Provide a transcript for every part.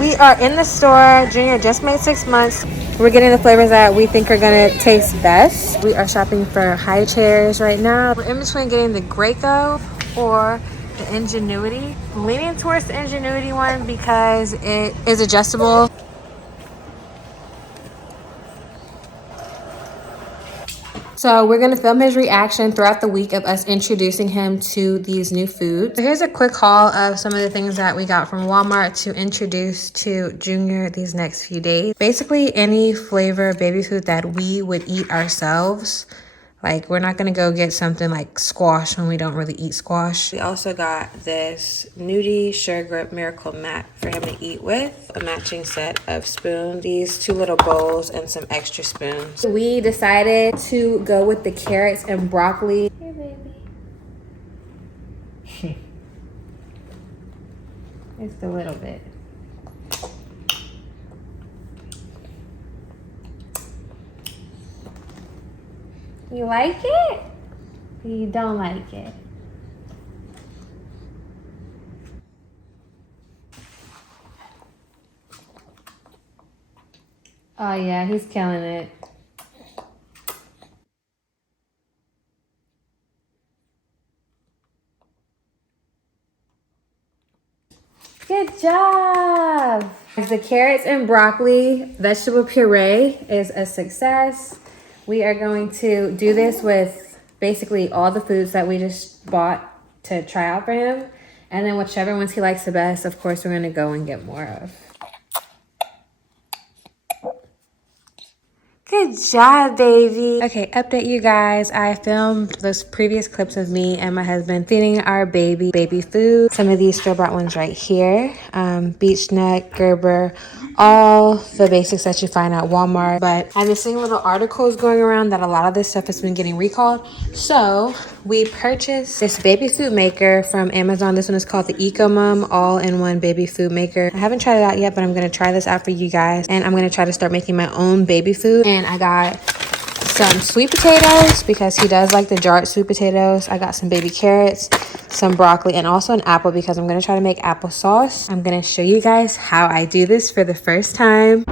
We are in the store. Junior just made 6 months. We're getting the flavors that we think are gonna taste best. We are shopping for high chairs right now. We're in between getting the Graco or the Ingenuity. Leaning towards the Ingenuity one because it is adjustable. So we're gonna film his reaction throughout the week of us introducing him to these new foods. So here's a quick haul of some of the things that we got from Walmart to introduce to Junior these next few days. Basically any flavor baby food that we would eat ourselves. Like, we're not gonna go get something like squash when we don't really eat squash. We also got this Nudie Sure Grip Miracle Mat for him to eat with. A matching set of spoons, these 2 little bowls, and some extra spoons. We decided to go with the carrots and broccoli. Hey, baby. Just a little bit. You like it? Or you don't like it? Oh yeah, he's killing it. Good job! The carrots and broccoli vegetable puree is a success. We are going to do this with basically all the foods that we just bought to try out for him. And then whichever ones he likes the best, of course, we're gonna go and get more of. Good job, baby. Okay, update you guys. I filmed those previous clips of me and my husband feeding our baby food. Some of these store-bought ones right here. Beech nut, Gerber, all the basics that you find at Walmart. But I've been seeing little articles going around that a lot of this stuff has been getting recalled. So we purchased this baby food maker from Amazon. This one is called the Eco Mum all-in-one baby food maker. I haven't tried it out yet, but I'm gonna try this out for you guys. And I'm gonna try to start making my own baby food. And I got some sweet potatoes because he does like the jarred sweet potatoes. I got some baby carrots, some broccoli, and also an apple because I'm going to try to make applesauce. I'm going to show you guys how I do this for the first time.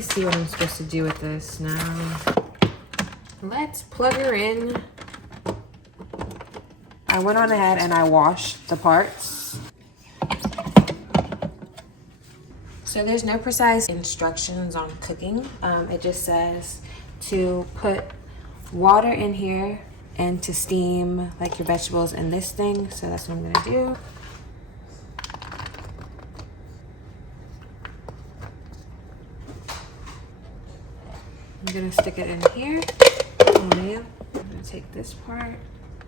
See what I'm supposed to do with this now. Let's plug her in. I went on ahead and I washed the parts. So there's no precise instructions on cooking. It just says to put water in here and to steam like your vegetables in this thing. So that's what I'm gonna do. I'm gonna stick it in here. Oh man. I'm gonna take this part.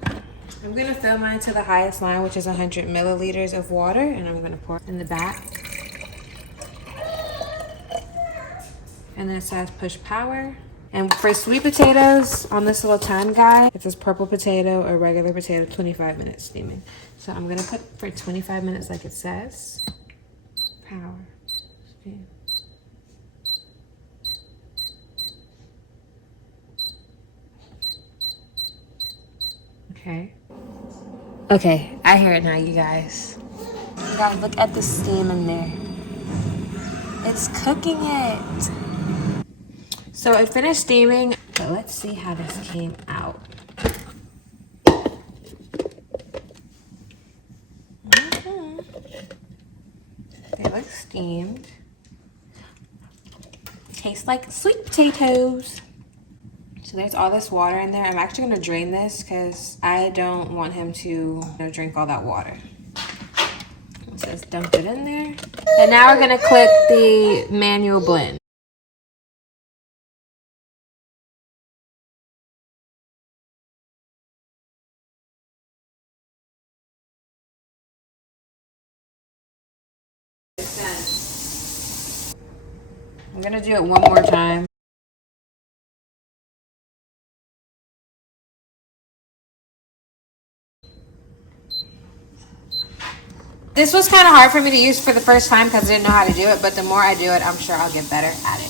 I'm gonna fill mine to the highest line, which is 100 milliliters of water, and I'm gonna pour it in the back. And then it says push power. And for sweet potatoes, on this little time guide, it says purple potato or regular potato, 25 minutes steaming. So I'm gonna put for 25 minutes like it says. Power. Steam. Okay. Okay, I hear it now, you guys. Guys, look at the steam in there. It's cooking it. So it finished steaming, but let's see how this came out. They look steamed. Tastes like sweet potatoes. So there's all this water in there. I'm actually gonna drain this because I don't want him to drink all that water. It says dump it in there. And now we're gonna click the manual blend. I'm gonna do it one more time. This was kind of hard for me to use for the first time because I didn't know how to do it, but the more I do it, I'm sure I'll get better at it.